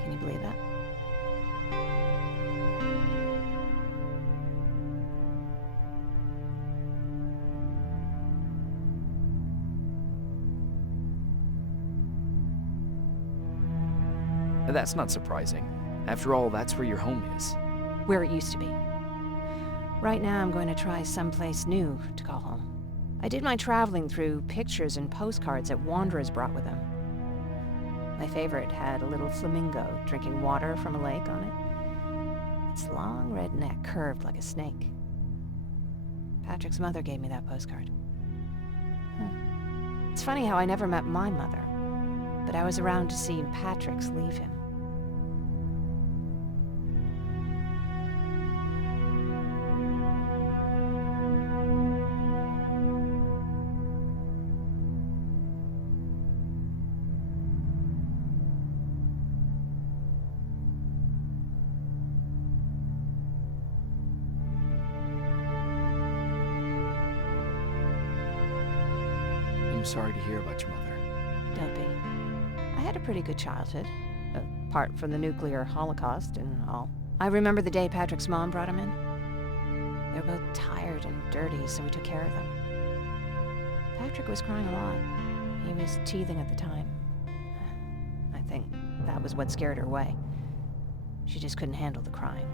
Can you believe that? That's not surprising. After all, that's where your home is. Where it used to be. Right now, I'm going to try someplace new to call home. I did my traveling through pictures and postcards that wanderers brought with them. My favorite had a little flamingo drinking water from a lake on it. Its long red neck curved like a snake. Patrick's mother gave me that postcard. It's funny how I never met my mother, but I was around to see Patrick's leave him. I'm sorry to hear about your mother. Don't be. I had a pretty good childhood, apart from the nuclear holocaust and all. I remember the day Patrick's mom brought him in. They were both tired and dirty, so we took care of them. Patrick was crying a lot. He was teething at the time. I think that was what scared her away. She just couldn't handle the crying.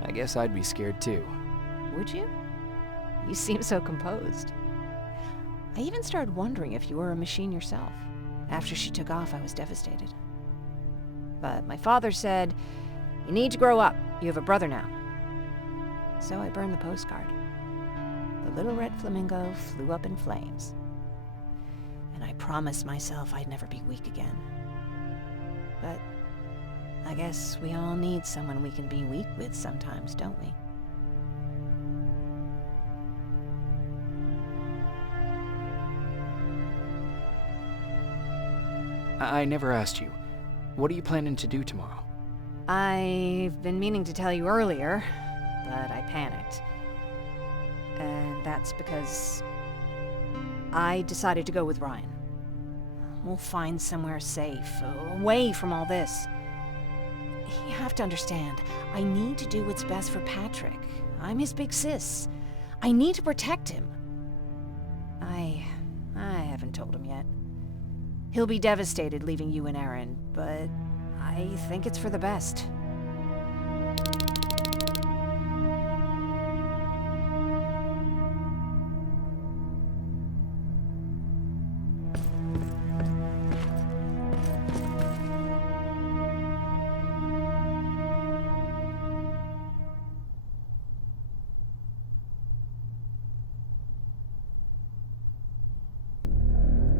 I guess I'd be scared too. Would you? You seem so composed. I even started wondering if you were a machine yourself. After she took off, I was devastated. But my father said, "You need to grow up. You have a brother now." So I burned the postcard. The little red flamingo flew up in flames. And I promised myself I'd never be weak again. But I guess we all need someone we can be weak with sometimes, don't we? I never asked you. What are you planning to do tomorrow? I've been meaning to tell you earlier, but I panicked. And that's because I decided to go with Ryan. We'll find somewhere safe, away from all this. You have to understand, I need to do what's best for Patrick. I'm his big sis. I need to protect him. I haven't told him yet. He'll be devastated leaving you and Aaron, but I think it's for the best.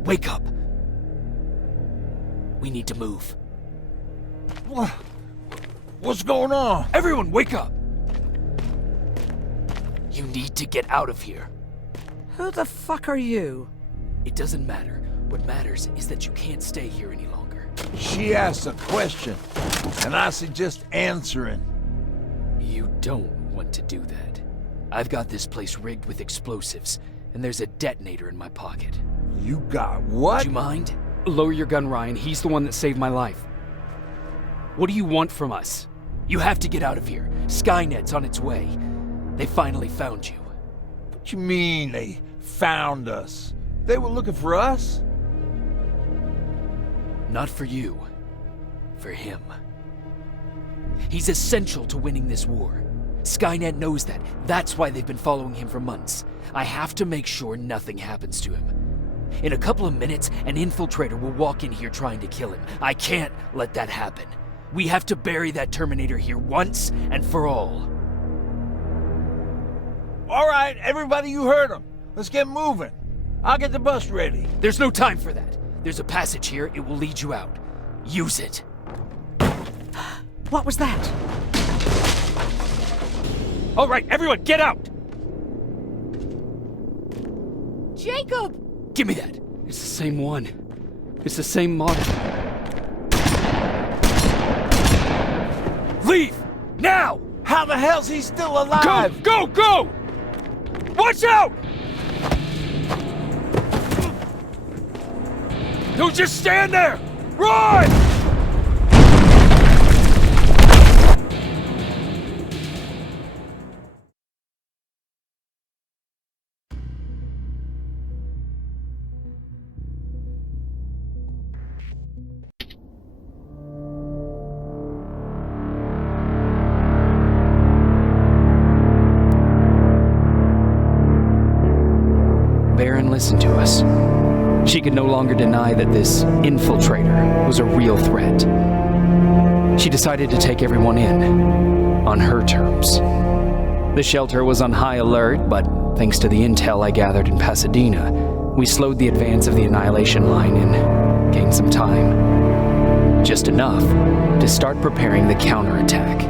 Wake up! We need to move. What's going on? Everyone, wake up! You need to get out of here. Who the fuck are you? It doesn't matter. What matters is that you can't stay here any longer. She asked a question, and I suggest answering. You don't want to do that. I've got this place rigged with explosives, and there's a detonator in my pocket. You got what? Would you mind? Lower your gun, Ryan. He's the one that saved my life. What do you want from us? You have to get out of here. Skynet's on its way. They finally found you. What you mean they found us? They were looking for us? Not for you. For him. He's essential to winning this war. Skynet knows that. That's why they've been following him for months. I have to make sure nothing happens to him. In a couple of minutes, an infiltrator will walk in here trying to kill him. I can't let that happen. We have to bury that Terminator here once and for all. All right, everybody, you heard him. Let's get moving. I'll get the bus ready. There's no time for that. There's a passage here. It will lead you out. Use it. What was that? All right, everyone, get out! Jacob! Give me that. It's the same one. It's the same model. Leave! Now! How the hell's he still alive? Go! Go! Go! Watch out! Don't just stand there! Run! Baron listened to us. She could no longer deny that this infiltrator was a real threat. She decided to take everyone in, on her terms. The shelter was on high alert, but thanks to the intel I gathered in Pasadena, we slowed the advance of the Annihilation Line and gained some time. Just enough to start preparing the counterattack.